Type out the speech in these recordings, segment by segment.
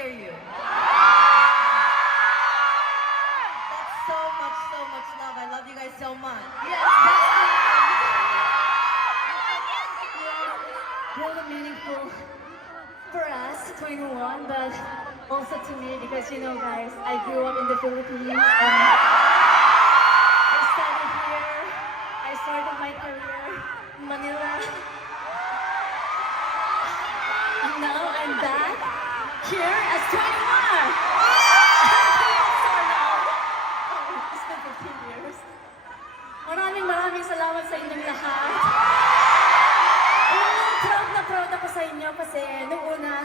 hear you. That's so much love. I love you guys so much. Yes, really meaningful for us, 21, but also to me because you know, guys, I grew up in the Philippines and I studied here. I started my career in Manila. And now I'm back here as 21. It's been 15 years. Maraming salamat sa inyong lahat. Proud ako sa inyo kasi nung una,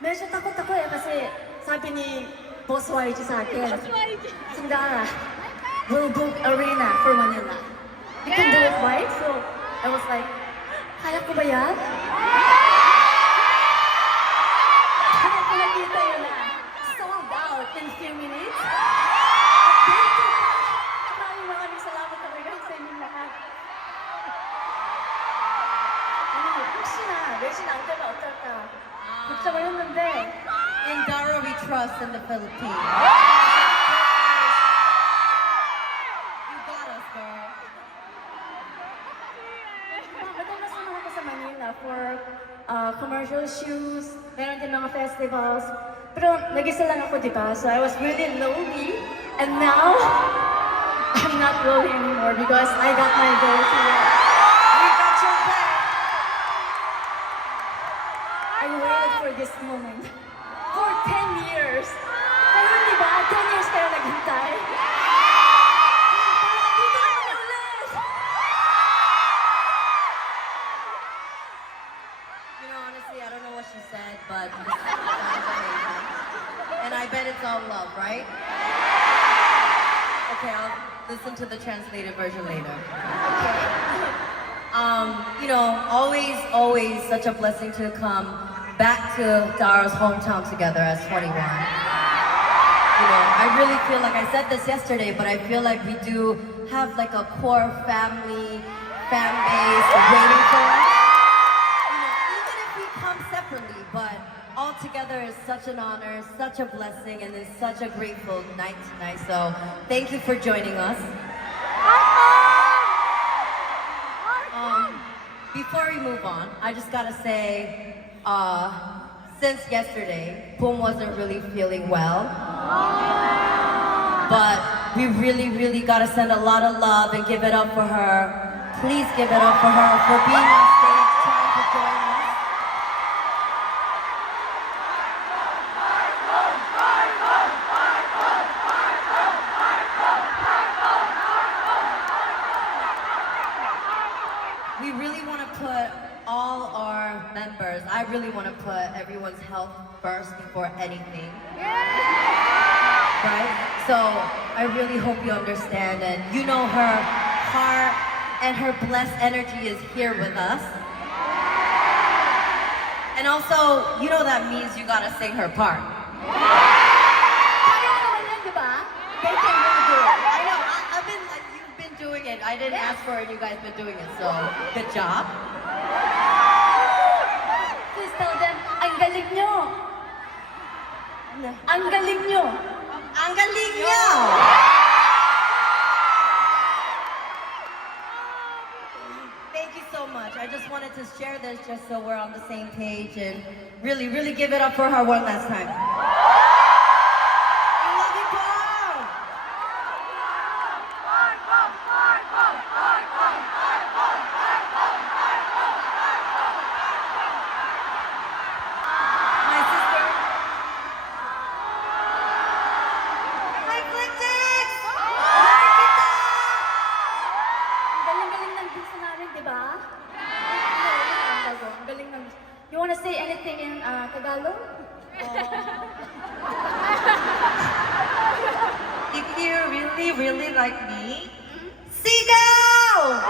medyo takot ako kasi sabi ni Boss YG sa akin, Sindara, we'll book arena for Manila. You can do it, right? So I was like, kaya ko ba yan? Kaya ko nakita yun na sold out in few minutes. Maraming salamat talaga sa inyong lahat. In Dara we trust in the Philippines. You got us, girl. Nagkamasama ako sa Manila for commercial shoots, meron din mga festivals. Pero nag-isa lang ako, diba? So I was really lonely. And now, I'm not lonely anymore because I got my girl here. We got your back. I waited for this moment for 10 years. Pero diba, 10 years kayo naghintay. Dito na kami ulit. You know, honestly, I don't know what she said, but this sounds amazing. And I bet it's all love, right? Okay, I'll listen to the translated version later. You know, always such a blessing to come back to Dara's hometown together as 21. You know, I really feel like I said this yesterday, but I feel like we do have like a core family, fan base waiting for us. You know, even if we come separately, but all together is such an honor, such a blessing, and it's such a grateful night tonight. So thank you for joining us. Before we move on, I just gotta say, since yesterday, Boom wasn't really feeling well. But we really gotta send a lot of love and give it up for her. Please give it up for her for being on stage, trying to join us. We really want to put all our members, I really want to put everyone's health first before anything. Right? So I really hope you understand, and you know her heart and her blessed energy is here with us. And also, you know that means you gotta sing her part. Kaya ko naman yan, diba? They can really do it. I know, I've been like, you've been doing it. I didn't ask for it, you guys been doing it, so good job. Please tell them, ang galing nyo. Ang galing nyo. Ang galing niyo! Thank you so much. I just wanted to share this just so we're on the same page and really give it up for her one last time. I love you, Paul! My sister. My Flicktics! Ang galing-galing ng bisa namin, diba? Ang galing ng... You wanna say anything in Tagalog? If you really like me, sigaw!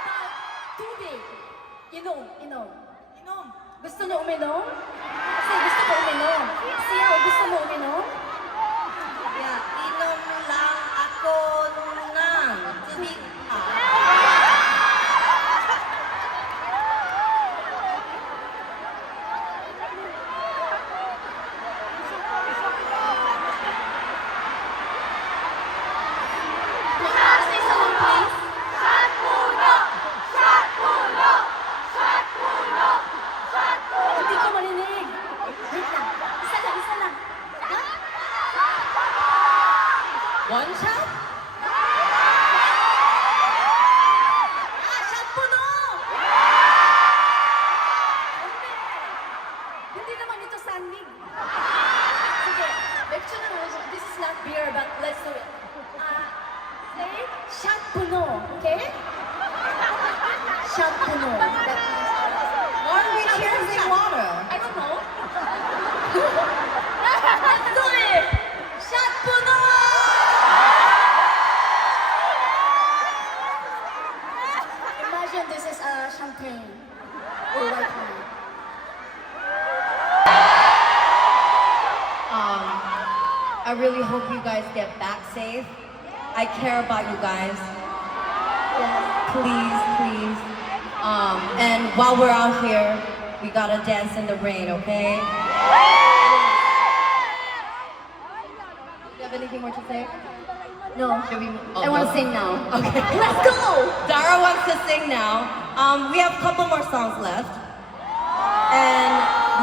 About tubig. Inom. Inom. Gusto mo uminom? Kasi gusto ko uminom. Siya, gusto mo uminom? Yeah, inom lang ako ng tubig. Hindi naman ito sandig. Sige, 맥주 na naman siya. This is not beer, but let's do it. Say, shot puno, okay? Shot puno. That means, Why are we choosing water? I don't know. Let's do it! Shot puno! Imagine this is a champagne or white wine. I really hope you guys get back safe. I care about you guys. Please, please. And while we're out here, we gotta dance in the rain, okay? Do you have anything more to say? No, Should we? I want to sing now. Okay. Let's go! Dara wants to sing now. We have a couple more songs left. And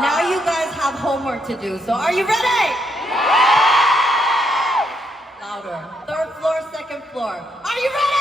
now you guys have homework to do. So are you ready? Louder. Third floor, second floor. Are you ready?